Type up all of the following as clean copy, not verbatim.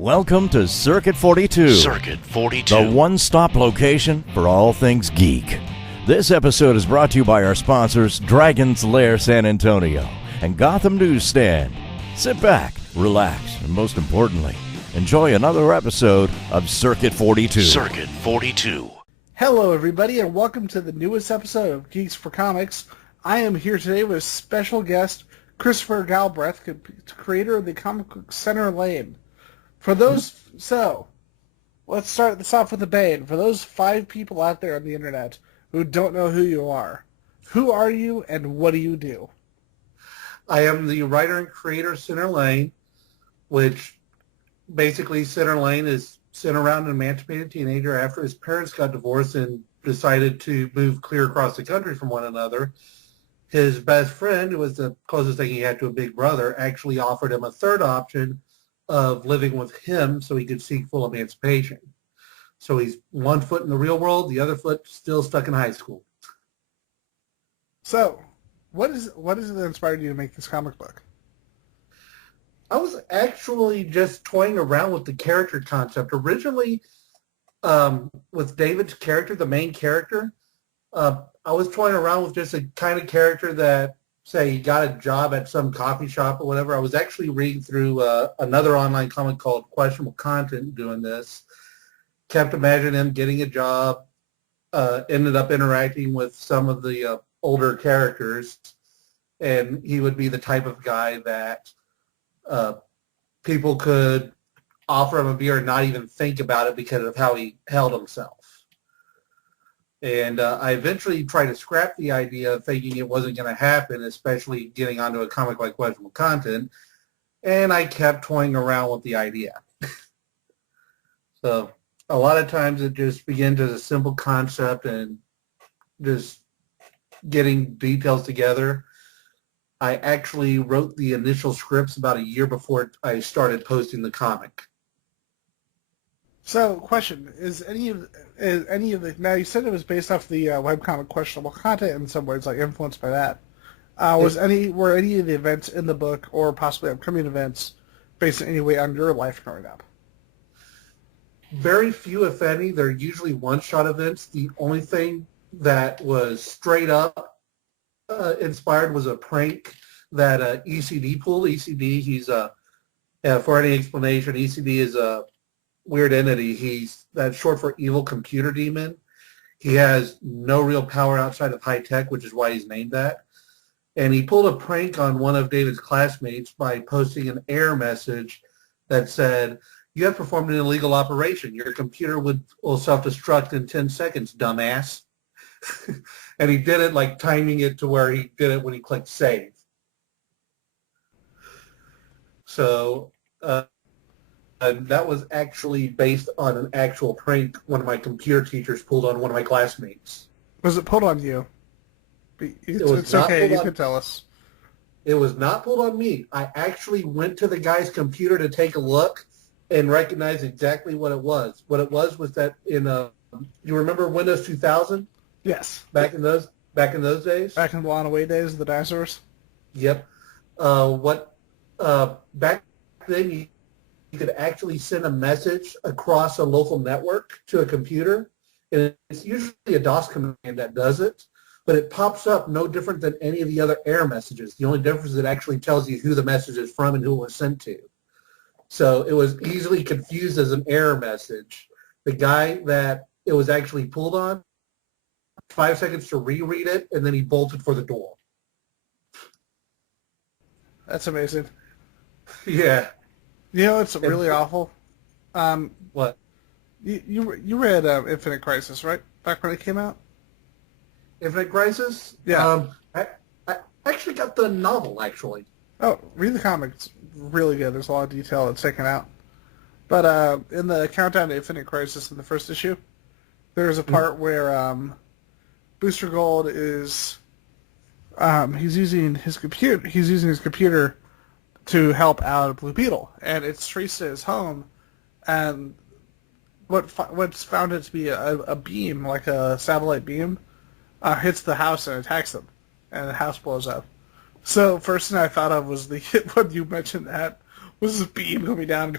Welcome to Circuit 42. Circuit 42. The one-stop location for all things geek. This episode is brought to you by our sponsors, Dragon's Lair San Antonio and Gotham Newsstand. Sit back, relax, and most importantly, enjoy another episode of Circuit 42. Circuit 42. Hello, everybody, and welcome to the newest episode of Geeks4Comics. I am here today with special guest Christopher Galbreath, creator of the comic book Center Lane. So, let's start this off with a bang. For those 5 people out there on the internet who don't know who you are you and what do you do? I am the writer and creator of Center Lane, which basically Center Lane is centered around an emancipated teenager after his parents got divorced and decided to move clear across the country from one another. His best friend, who was the closest thing he had to a big brother, actually offered him a third option of living with him so he could seek full emancipation. So he's one foot in the real world, the other foot still stuck in high school. So, what is it that inspired you to make this comic book? I was actually just toying around with the character concept. Originally, with David's character, the main character, I was toying around with just a kind of character that, say, he got a job at some coffee shop or whatever. I was actually reading through another online comic called Questionable Content doing this. Kept imagining him getting a job, ended up interacting with some of the older characters, and he would be the type of guy that people could offer him a beer and not even think about it because of how he held himself. And I eventually tried to scrap the idea, thinking it wasn't going to happen, especially getting onto a comic like Questionable Content, and I kept toying around with the idea. So a lot of times it just begins as a simple concept and just getting details together. I actually wrote the initial scripts about a year before I started posting the comic. So, question, is any of the, now you said it was based off the webcomic Questionable Content in some ways, like influenced by that. Were any of the events in the book or possibly upcoming events based in any way on your life growing up? Very few, if any. They're usually one-shot events. The only thing that was straight up inspired was a prank that ECD pulled. ECD, he's for any explanation, ECD is a weird entity. That's short for evil computer demon. He has no real power outside of high tech, which is why he's named that. And he pulled a prank on one of David's classmates by posting an error message that said, "You have performed an illegal operation. Your computer will self-destruct in 10 seconds, dumbass." And he did it like timing it to where he did it when he clicked save. So and that was actually based on an actual prank one of my computer teachers pulled on one of my classmates. Was it pulled on you? It's okay, you can tell us. It was not pulled on me. I actually went to the guy's computer to take a look and recognize exactly what it was. What it was that in you remember Windows 2000? Yes. Back in those days? Back in the Lana Way days, the dinosaurs? Yep. Back then you could actually send a message across a local network to a computer, and it's usually a DOS command that does it, but it pops up no different than any of the other error messages. The only difference is it actually tells you who the message is from and who it was sent to. So it was easily confused as an error message. The guy that it was actually pulled on, 5 seconds to reread it, and then he bolted for the door. That's amazing. Yeah. You know, it's really awful. What? You read Infinite Crisis, right? Back when it came out? Infinite Crisis? Yeah. I actually got the novel, actually. Oh, read the comic. It's really good. There's a lot of detail that's taken out. But in the Countdown to Infinite Crisis in the first issue, there's a part where Booster Gold is he's using his computer to help out Blue Beetle, and it's traced to his home, and what's found it to be a beam, like a satellite beam, hits the house and attacks them, and the house blows up. So first thing I thought of was when you mentioned that was this beam coming down. And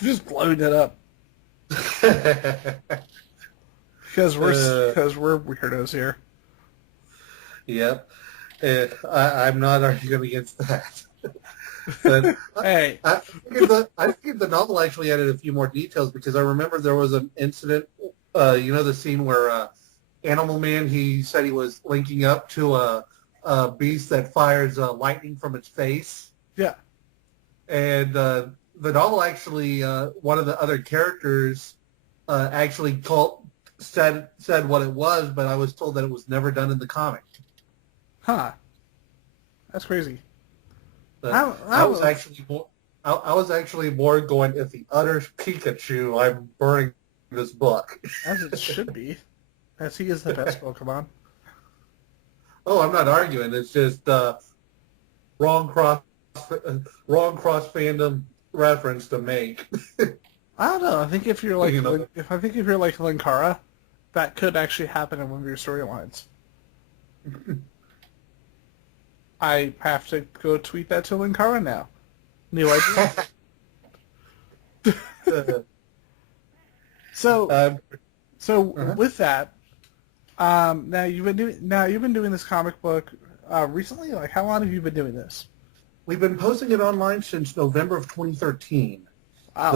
Just blowing it up. Because we're weirdos here. Yep. I'm not arguing against that. But Hey. I think the novel actually added a few more details because I remember there was an incident, the scene where Animal Man, he said he was linking up to a beast that fires lightning from its face. Yeah. And the novel actually, one of the other characters actually said what it was, but I was told that it was never done in the comic. Huh. That's crazy. I was actually more going, if the utter's Pikachu, I'm burning this book. As it should be. As he is the best Pokemon. Oh, I'm not arguing. It's just wrong cross fandom reference to make. I don't know. I think if you're like Linkara, that could actually happen in one of your storylines. I have to go tweet that to Linkara now. New idea. So with that, now you've been doing this comic book recently. Like, how long have you been doing this? We've been posting it online since November of 2013. Wow.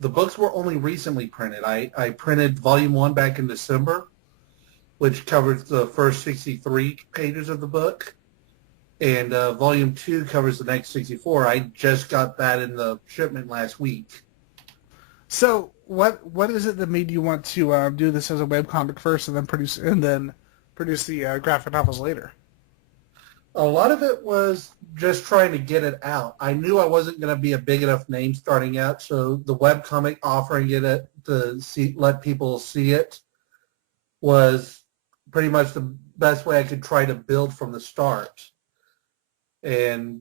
The books were only recently printed. I printed Volume 1 back in December, which covers the first 63 pages of the book. And Volume 2 covers the next 64. I just got that in the shipment last week. So what is it that made you want to do this as a webcomic first and then produce the graphic novels later? A lot of it was just trying to get it out. I knew I wasn't going to be a big enough name starting out, so the webcomic offering it let people see it was pretty much the best way I could try to build from the start. And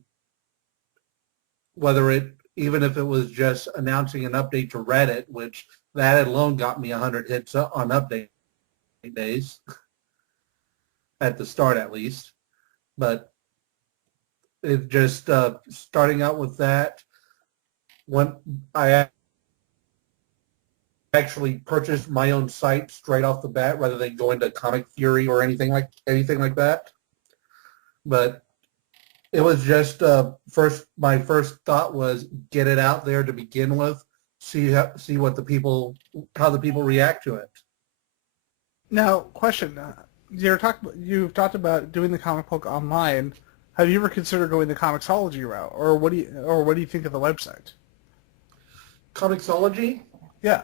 even if it was just announcing an update to Reddit, which that alone got me 100 hits on update days, at the start at least. But it just starting out with that, when I actually purchased my own site straight off the bat rather than going to Comic Fury or anything like that. But it was just my first thought was get it out there to begin with, see how the people react to it. Now, question: you've talked about doing the comic book online. Have you ever considered going the Comixology route, or what do you think of the website? Comixology? Yeah.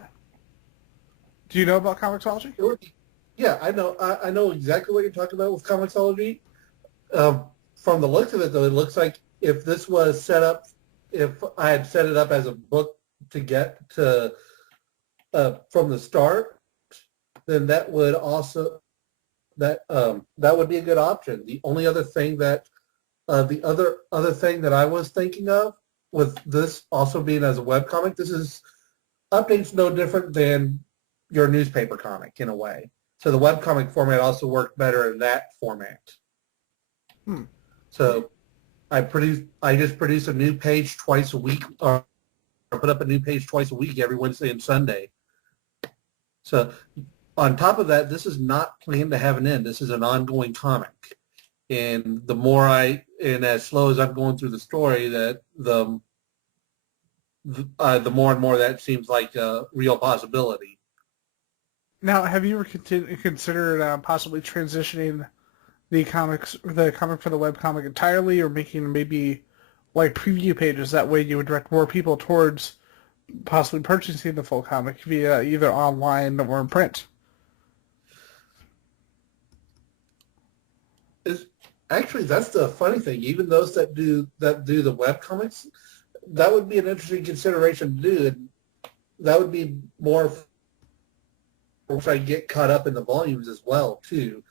Do you know about Comixology? Yeah, I know. I know exactly what you're talking about with Comixology. From the looks of it, though, it looks like if this was set up, if I had set it up as a book to get to from the start, then that would also that would be a good option. The only other thing that the other thing that I was thinking of with this also being as a webcomic, this is updates no different than your newspaper comic in a way. So the webcomic format also worked better in that format. So I just produce a new page twice a week, or put up a new page twice a week every Wednesday and Sunday. So on top of that, this is not planned to have an end. This is an ongoing comic. And the more and as slow as I'm going through the story, that the more and more that seems like a real possibility. Now, have you ever considered possibly transitioning the comic for the webcomic entirely, or making maybe like preview pages? That way you would direct more people towards possibly purchasing the full comic via either online or in print. Actually, that's the funny thing. Even those that do the webcomics, that would be an interesting consideration to do. And that would be more once I get caught up in the volumes as well, too.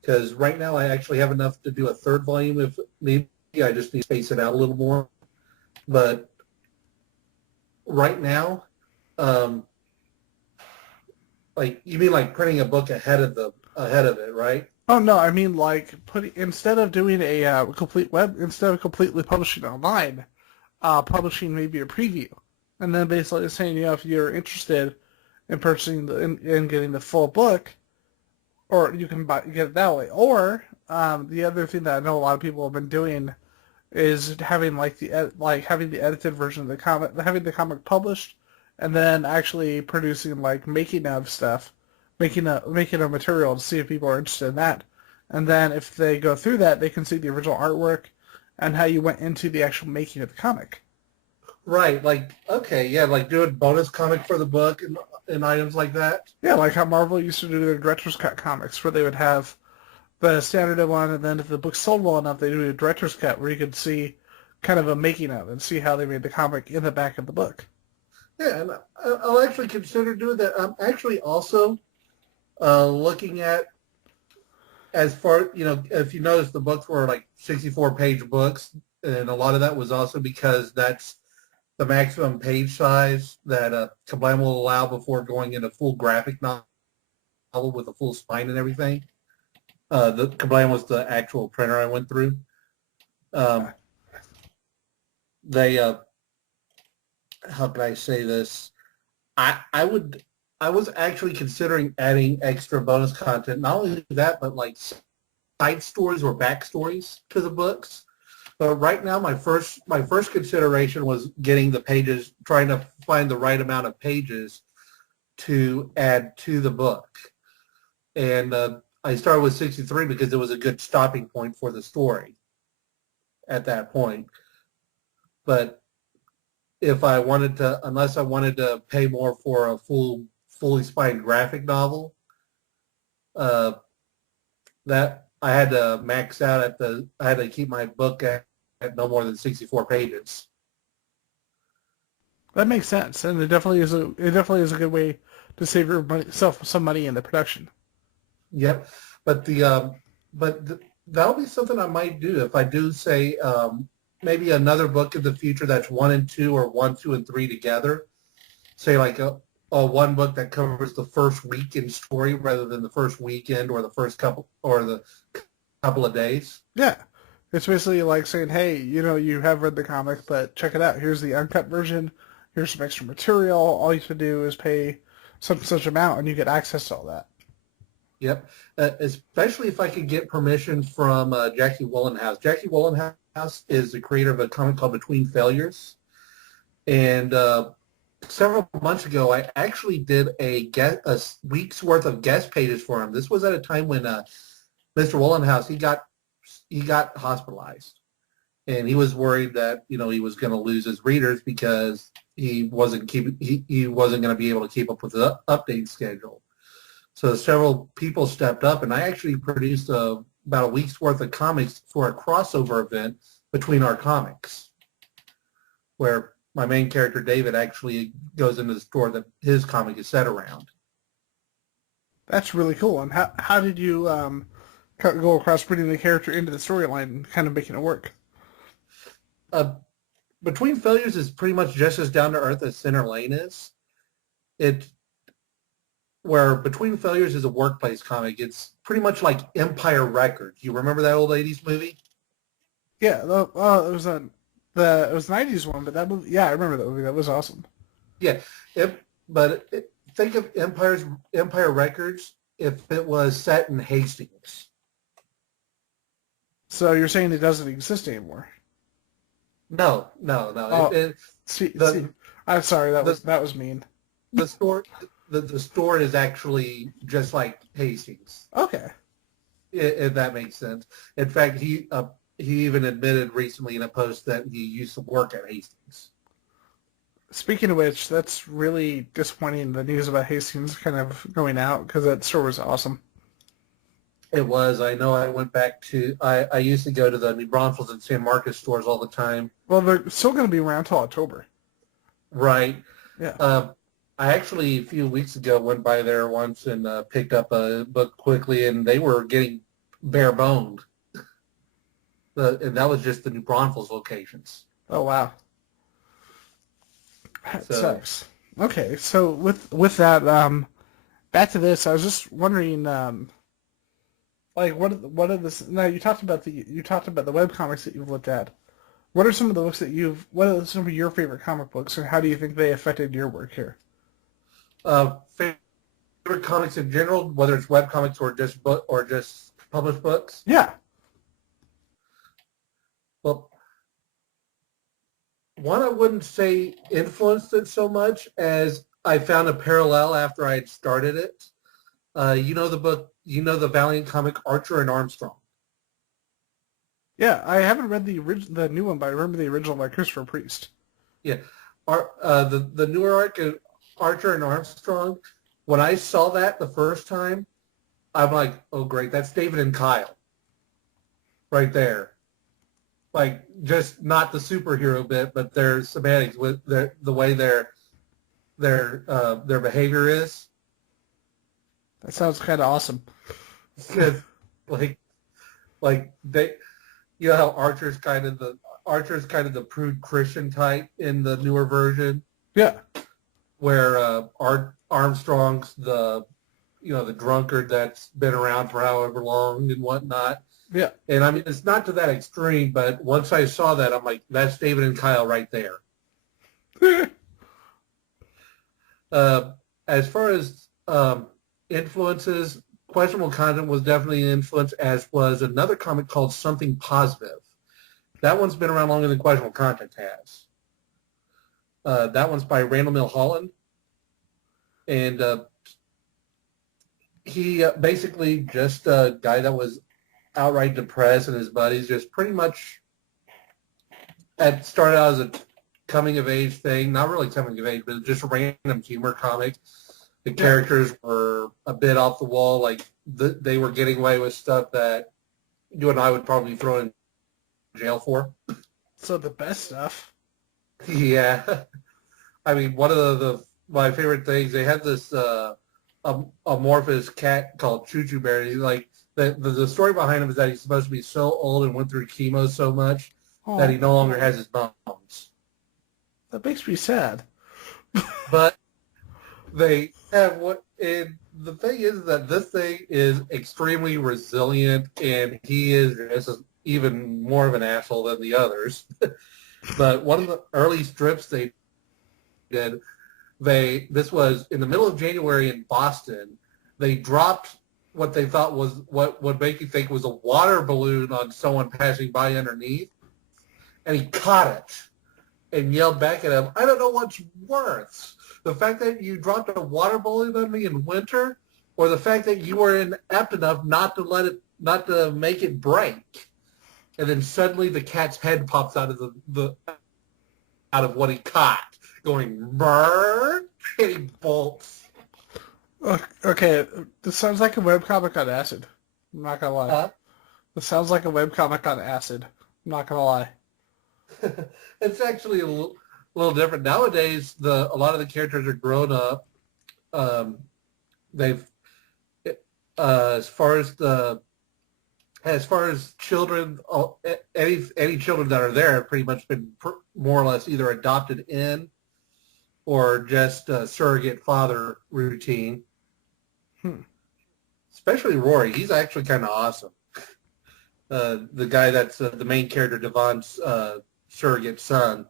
Because right now I actually have enough to do a third volume. If maybe I just need to space it out a little more. But right now, like you mean like printing a book ahead of it, right? Oh no, I mean like instead of doing instead of completely publishing online, publishing maybe a preview and then basically saying, if you're interested in purchasing in getting the full book, or you can get it that way. Or the other thing that I know a lot of people have been doing is having having the edited version of the comic, having the comic published, and then actually producing making of stuff, making a material to see if people are interested in that. And then if they go through that, they can see the original artwork and how you went into the actual making of the comic. Right, doing bonus comic for the book and items like that. Yeah, like how Marvel used to do their director's cut comics, where they would have the standard one, and then if the book sold well enough, they do a director's cut where you could see kind of a making of and see how they made the comic in the back of the book. Yeah, and I'll actually consider doing that. I'm actually also looking at, as far, if you notice, the books were 64-page books, and a lot of that was also because that's the maximum page size that Kablam will allow before going into full graphic novel with a full spine and everything. The Kablam was the actual printer I went through. They, how can I say this? I was actually considering adding extra bonus content. Not only that, but side stories or backstories to the books. But right now, my first consideration was getting the pages, trying to find the right amount of pages to add to the book. And I started with 63 because it was a good stopping point for the story at that point. But if I wanted to, unless I wanted to pay more for a fully spined graphic novel, that I had to max out I had to keep my book at no more than 64 pages. That makes sense, and it definitely is a good way to save yourself some money in the production. Yep, but that'll be something I might do if I do say maybe another book in the future that's 1 and 2 or 1, 2, and 3 together. Say a one book that covers the first week in story rather than the first weekend or the first couple of days. Yeah. It's basically like saying, hey, you have read the comic, but check it out. Here's the uncut version. Here's some extra material. All you have to do is pay such amount, and you get access to all that. Yep. Especially if I could get permission from Jackie Wollenhouse. Jackie Wollenhouse is the creator of a comic called Between Failures. And several months ago, I actually did a week's worth of guest pages for him. This was at a time when Mr. Wollenhouse, he got hospitalized, and he was worried that he was going to lose his readers because he wasn't going to be able to keep up with the update schedule. So several people stepped up, and I actually produced about a week's worth of comics for a crossover event between our comics, where my main character David actually goes into the store that his comic is set around. That's really cool. And how did you go across putting the character into the storyline and kind of making it work? Between Failures is pretty much just as down to earth as Center Lane is. Where Between Failures is a workplace comic, it's pretty much like Empire Records. You remember that old 80s movie? Yeah, it was a 90s one, but that movie, yeah, I remember that movie. That was awesome. Yeah, think of Empire Records if it was set in Hastings. So you're saying it doesn't exist anymore? No. Oh, I'm sorry. That was mean. The store is actually just like Hastings. Okay. If that makes sense. In fact, he even admitted recently in a post that he used to work at Hastings. Speaking of which, that's really disappointing, the news about Hastings kind of going out, because that store was awesome. It was. I know I went back to, I used to go to the New Braunfels and San Marcos stores all the time. Well, they're still going to be around till October. Right. Yeah. I actually, a few weeks ago, went by there once and picked up a book quickly, and they were getting bare-boned. And that was just the New Braunfels locations. Oh, wow. That sucks. Okay, so with that, back to this, I was just wondering, what are this? Now you talked about the webcomics that you've looked at, What are some of the books that what are some of your favorite comic books, and how do you think they affected your work here? Favorite comics in general, whether it's web comics or just published books. Yeah. Well, one I wouldn't say influenced it so much as I found a parallel after I had started it. You know the book, the Valiant comic Archer and Armstrong. Yeah, I haven't read the new one, but I remember the original by Christopher Priest. Yeah, the newer arc, Archer and Armstrong. When I saw that the first time, I'm like, oh great, that's David and Kyle, right there. Like, just not the superhero bit, but their semantics with the way their behavior is. That sounds kind of awesome. like they, you know how Archer's kind of the prude Christian type in the newer version. Yeah. Where Armstrong's the drunkard that's been around for however long and whatnot. Yeah. And I mean, it's not to that extreme, but once I saw that, I'm like, that's David and Kyle right there. As far as influences, Questionable Content was definitely an influence, as was another comic called Something Positive. That one's been around longer than Questionable Content has. That one's by Randall Milholland. And he basically just a guy that was outright depressed, and his buddies just pretty much had started out as a coming-of-age thing. Not really coming-of-age, but just a random humor comic. The characters were a bit off the wall. Like, they were getting away with stuff that you and I would probably throw in jail for. So the best stuff. Yeah. I mean, one of my favorite things, they had this amorphous cat called Choo Choo Bear. He's like, the story behind him is that he's supposed to be so old and went through chemo so much that he no longer has his bones. That makes me sad. But they have and the thing is that this thing is extremely resilient, and he is just even more of an asshole than the others. But one of the early strips they did, this was in the middle of January in Boston. They dropped what they thought was what would make you think was a water balloon on someone passing by underneath, and he caught it and yelled back at him, "I don't know what's worse, the fact that you dropped a water balloon on me in winter, or the fact that you were inept enough not to make it break." And then suddenly the cat's head pops out of out of what he caught, going brrr, and he bolts. Okay, this sounds like a webcomic on acid. I'm not gonna lie. This sounds like a webcomic on acid. I'm not gonna lie. It's actually a little different nowadays. A lot of the characters are grown up. They've as far as children, any children that are there have pretty much been more or less either adopted in or just a surrogate father routine. Especially Rory. He's actually kind of awesome. The guy that's the main character, Devon's surrogate son.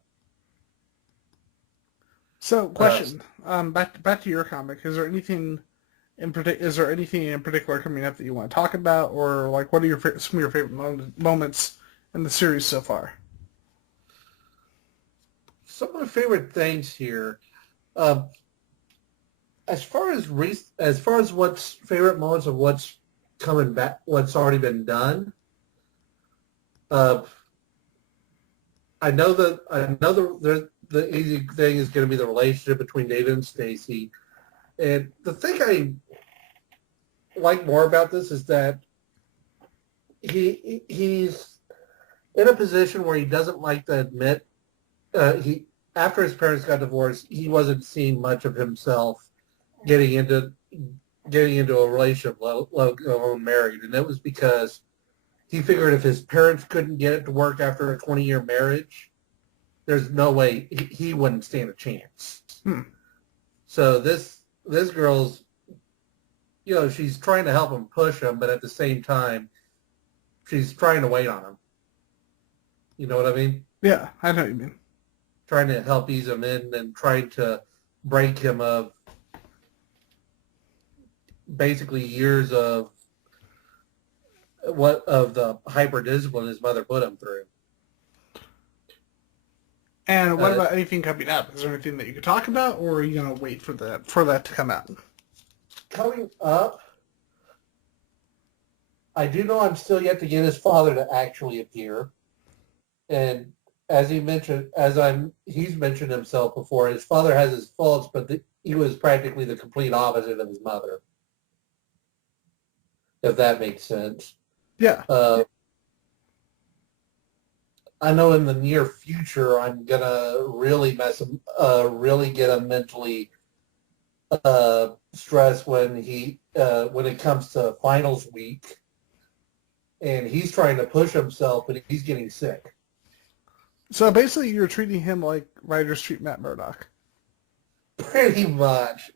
So, question. Back to your comic. Is there anything in particular coming up that you want to talk about, or like what are some of your favorite moments in the series so far? Some of my favorite things here. As far as what's favorite moments of what's coming back, what's already been done. I know the easy thing is going to be the relationship between David and Stacy, and the thing I like more about this is that he's in a position where he doesn't like to admit after his parents got divorced, he wasn't seeing much of himself getting into a relationship, let alone married, and it was because he figured if his parents couldn't get it to work after a 20-year marriage, there's no way he wouldn't stand a chance. So this girl's, she's trying to help him push him, but at the same time, she's trying to wait on him. You know what I mean? Yeah, I know what you mean. trying to help ease him in and trying to break him of basically years of the hyper discipline his mother put him through. And what about anything coming up? Is there anything that you could talk about, or are you gonna wait for that to come out? Coming up, I do know I'm still yet to get his father to actually appear, and as he mentioned, he's mentioned himself before, his father has his faults, but he was practically the complete opposite of his mother, if that makes sense. Yeah. I know in the near future I'm gonna really really get him mentally stressed when it comes to finals week, and he's trying to push himself, but he's getting sick. So basically, you're treating him like writers treat Matt Murdock. Pretty much.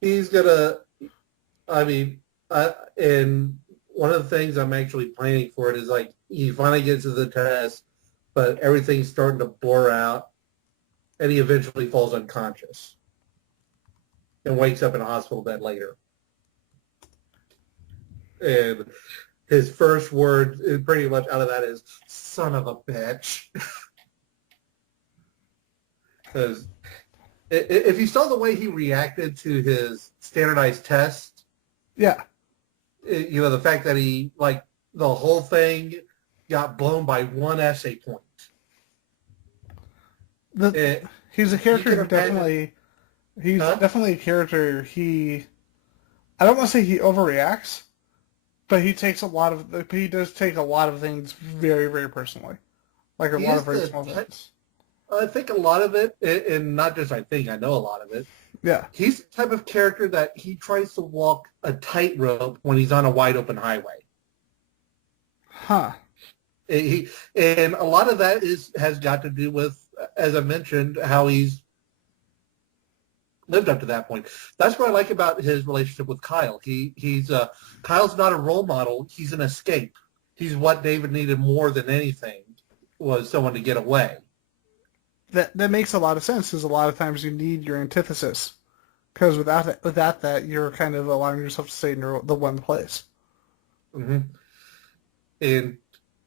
He's gonna. I mean, and one of the things I'm actually planning for it is like he finally gets to the test, but everything's starting to blur out, and he eventually falls unconscious and wakes up in a hospital bed later. And his first word, pretty much out of that, is "son of a bitch." Because if you saw the way he reacted to his standardized test, Yeah. the fact that he, like, the whole thing got blown by one essay point. He's a character who definitely... He's definitely a character I don't want to say he overreacts, but he does take a lot of things very, very personally. Like a lot of very small things. I think a lot of it, and not just I think, I know a lot of it. Yeah. He's the type of character that he tries to walk a tightrope when he's on a wide open highway. Huh. And a lot of that has got to do with, as I mentioned, how he's lived up to that point. That's what I like about his relationship with Kyle. Kyle's not a role model. He's an escape. He's what David needed more than anything, was someone to get away. That makes a lot of sense, because a lot of times you need your antithesis. Because without that, you're kind of allowing yourself to stay in the one place. Mm-hmm. And,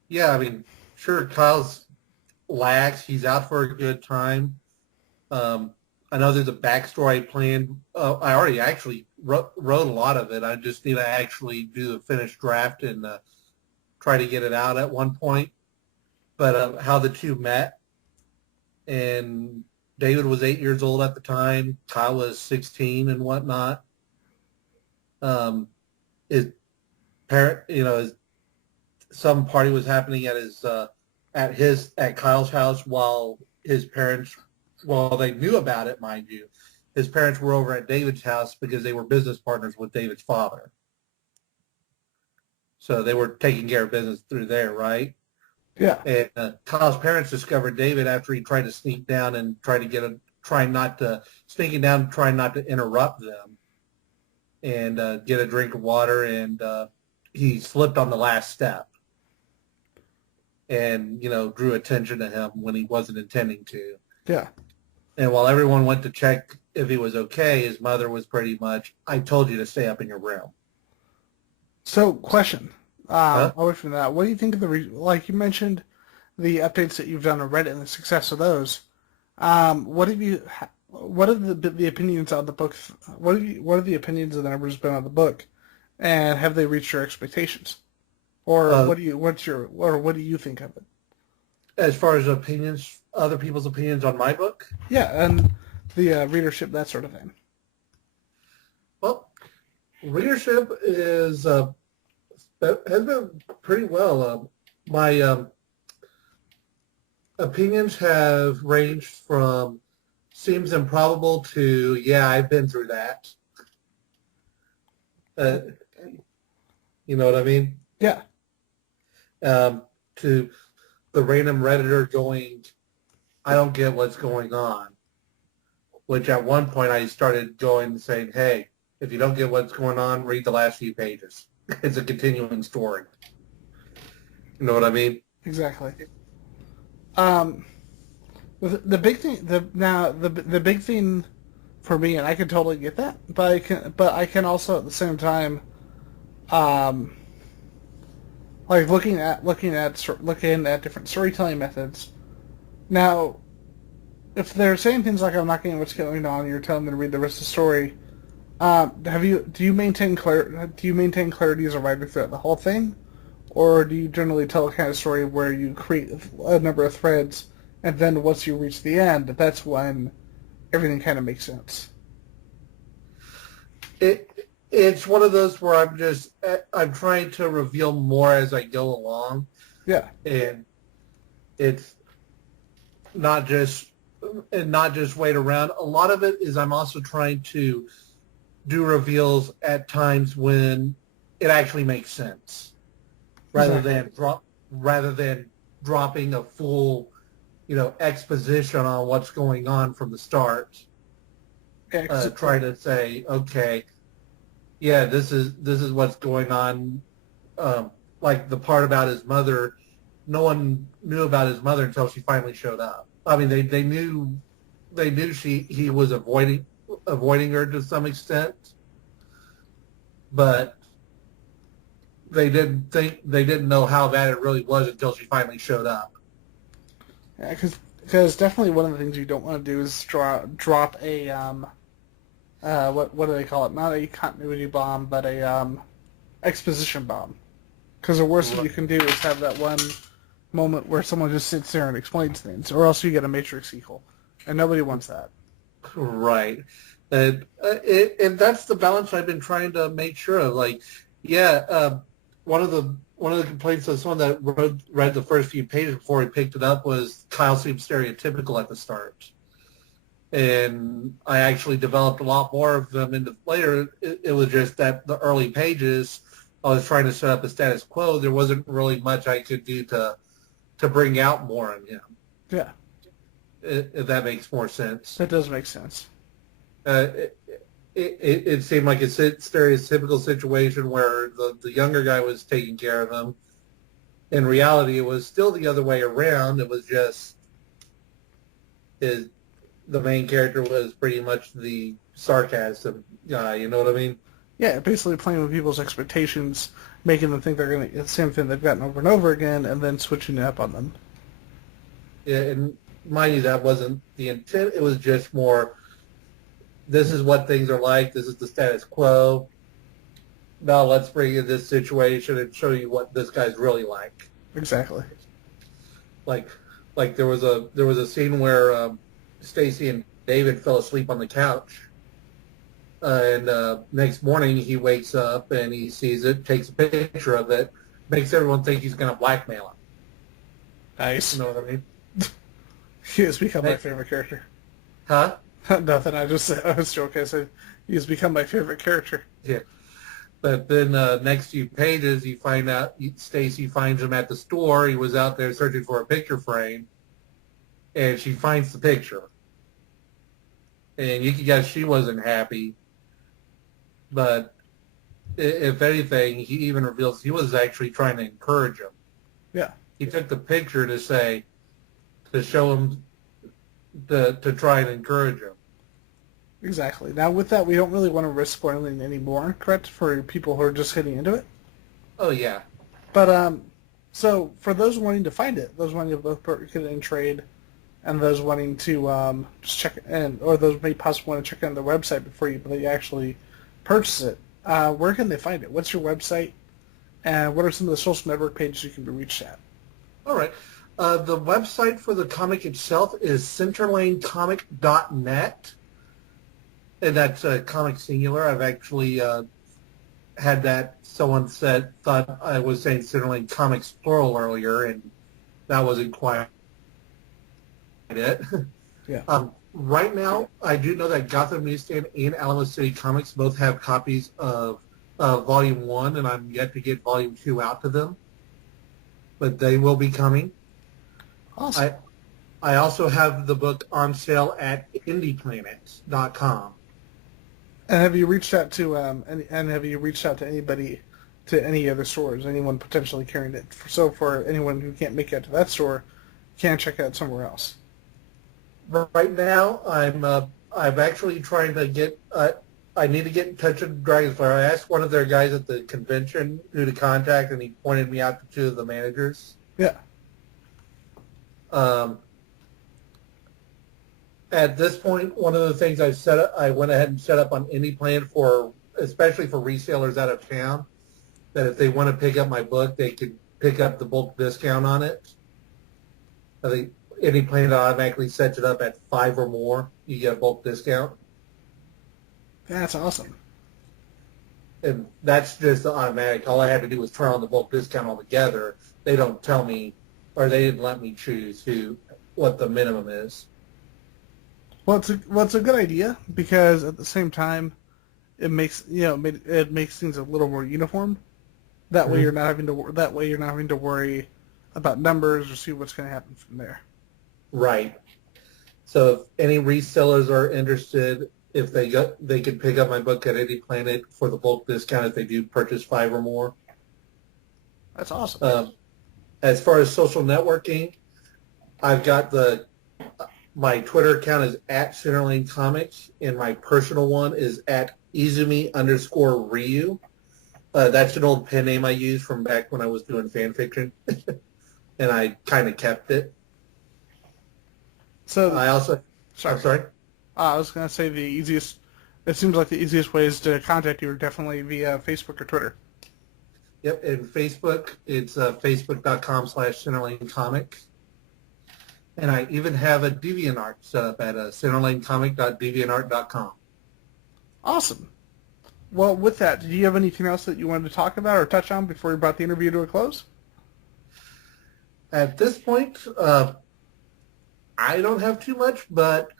yeah, I mean, sure, Kyle's lax. He's out for a good time. I know there's a backstory I planned. I already actually wrote a lot of it. I just need to actually do the finished draft and try to get it out at one point. But how the two met. And David was 8 years old at the time. Kyle was 16 and whatnot. His parent, some party was happening at Kyle's house while his parents, well, they knew about it, mind you. His parents were over at David's house because they were business partners with David's father. So they were taking care of business through there, right? Yeah. And Kyle's parents discovered David after he tried to sneak down and trying not to interrupt them and get a drink of water, and he slipped on the last step and, drew attention to him when he wasn't intending to. Yeah. And while everyone went to check if he was okay, his mother was pretty much, "I told you to stay up in your room." So, question. Away from that, what do you think of like you mentioned, the updates that you've done on Reddit and the success of those? What are the opinions on the book? What are the opinions of the numbers been on the book, and have they reached your expectations? Or what do you think of it? As far as opinions, other people's opinions on my book? Yeah, and the readership, that sort of thing. Well, readership has been pretty well. My opinions have ranged from seems improbable to, yeah, I've been through that. You know what I mean? Yeah. To the random Redditor going, "I don't get what's going on." Which at one point I started going and saying, "Hey, if you don't get what's going on, read the last few pages. It's a continuing story." You know what I mean? Exactly. Um, the big thing, the big thing for me, and I can totally get that, but I can also at the same time, um, like looking at different storytelling methods. Now, if they're saying things like, "I'm not getting what's going on," you're telling them to read the rest of the story. Do you maintain clarity as a writer throughout the whole thing, or do you generally tell a kind of story where you create a number of threads, and then once you reach the end, that's when everything kind of makes sense? It's one of those where I'm trying to reveal more as I go along, Yeah, and it's not just wait around. A lot of it is I'm also trying to do reveals at times when it actually makes sense, rather than dropping a full, exposition on what's going on from the start. Try to say, okay, yeah, this is what's going on. Like the part about his mother, no one knew about his mother until she finally showed up. I mean, they knew he was avoiding her to some extent, but they didn't know how bad it really was until she finally showed up. yeah, because definitely one of the things you don't want to do is drop a what do they call it? Not a continuity bomb, but a exposition bomb. Because the worst thing you can do is have that one moment where someone just sits there and explains things, or else you get a Matrix sequel, and nobody wants that. Right, and that's the balance I've been trying to make sure of. Like, yeah, one of the complaints of someone that read the first few pages before he picked it up was Kyle seemed stereotypical at the start, and I actually developed a lot more of them into later. It was just that the early pages, I was trying to set up a status quo. There wasn't really much I could do to bring out more in him. Yeah. If that makes more sense. That does make sense. It seemed like a stereotypical situation where the younger guy was taking care of him. In reality, it was still the other way around. It was just the main character was pretty much the sarcasm guy. You know what I mean? Yeah, basically playing with people's expectations, making them think they're going to get the same thing they've gotten over and over again, and then switching it up on them. Yeah, and mind you, that wasn't the intent. It was just more, this is what things are like. This is the status quo. Now let's bring in this situation and show you what this guy's really like. Exactly. Like there was a scene where Stacy and David fell asleep on the couch. And next morning he wakes up and he sees it, takes a picture of it, makes everyone think he's going to blackmail him. Nice. You know what I mean? He has become my favorite character. Huh? Nothing. I was joking. I said he has become my favorite character. Yeah. But then next few pages, you find out Stacy finds him at the store. He was out there searching for a picture frame, and she finds the picture. And you can guess she wasn't happy. But if anything, he even reveals he was actually trying to encourage him. Yeah. He took the picture to show him, to try and encourage him. Exactly. Now, with that, we don't really want to risk spoiling anymore, correct, for people who are just getting into it? Oh, yeah. But, so, for those wanting to find it, those wanting to both get it in trade, and those wanting to just check it in, or those may possibly want to check out the website before you actually purchase it, where can they find it? What's your website? And what are some of the social network pages you can be reached at? All right. The website for the comic itself is centerlanecomic.net. And that's comic singular. I've actually had that. Someone thought I was saying Centerlane Comics plural earlier, and that wasn't quite it. Yeah. Right now, I do know that Gotham Newsstand and Alamo City Comics both have copies of Volume 1, and I'm yet to get Volume 2 out to them. But they will be coming. Awesome. I also have the book on sale at indieplanet.com. And have you reached out to anybody, to any other stores, anyone potentially carrying it? So for anyone who can't make it to that store, can check out somewhere else? Right now, I'm actually trying to get. I need to get in touch with Dragonfire. I asked one of their guys at the convention who to contact, and he pointed me out to two of the managers. Yeah. At this point, one of the things I went ahead and set up on AnyPlan for, especially for resellers out of town, that if they want to pick up my book, they could pick up the bulk discount on it. I think AnyPlan automatically sets it up at 5 or more. You get a bulk discount. That's awesome. And that's just automatic. All I had to do was turn on the bulk discount altogether. They don't tell me, or they didn't let me choose what the minimum is. Well, it's a good idea because at the same time, it makes it makes things a little more uniform. That way you're not having to worry about numbers or see what's going to happen from there. Right. So if any resellers are interested, if they could pick up my book at AnyPlanet for the bulk discount if they do purchase 5 or more. That's awesome. As far as social networking, I've got my Twitter account is at Centerlane Comics, and my personal one is at Izumi_Ryu. That's an old pen name I used from back when I was doing fan fiction, and I kind of kept it. So I also, I'm sorry. I was going to say it seems like the easiest ways to contact you are definitely via Facebook or Twitter. Yep, and Facebook, it's facebook.com/Centerlane Comics. And I even have a DeviantArt set up at centerlanecomic.deviantart.com. Awesome. Well, with that, did you have anything else that you wanted to talk about or touch on before we brought the interview to a close? At this point, I don't have too much, but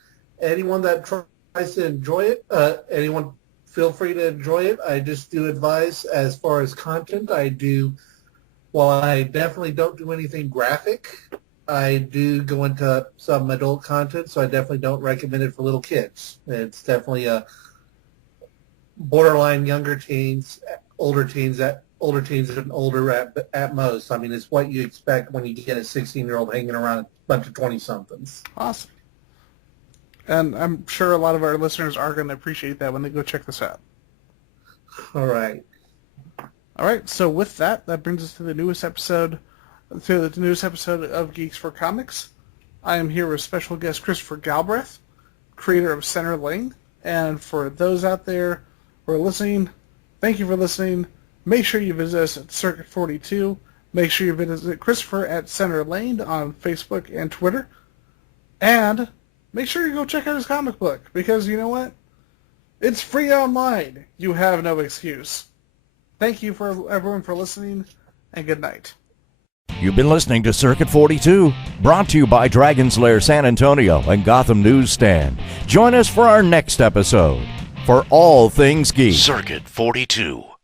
anyone that tries to enjoy it, anyone feel free to enjoy it. I just do advise as far as content. While I definitely don't do anything graphic, I do go into some adult content, so I definitely don't recommend it for little kids. It's definitely a borderline younger teens, older teens and older at most. I mean, it's what you expect when you get a 16-year-old hanging around a bunch of 20-somethings. Awesome. And I'm sure a lot of our listeners are going to appreciate that when they go check this out. All right. All right, so with that brings us to the newest episode of Geeks4Comics. I am here with special guest Christopher Galbreath, creator of Center Lane. And for those out there who are listening, thank you for listening. Make sure you visit us at Circuit 42. Make sure you visit Christopher at Center Lane on Facebook and Twitter. And make sure you go check out his comic book, because you know what? It's free online. You have no excuse. Thank you for everyone for listening, and good night. You've been listening to Circuit 42, brought to you by Dragon's Lair San Antonio and Gotham Newsstand. Join us for our next episode. For all things geek. Circuit 42.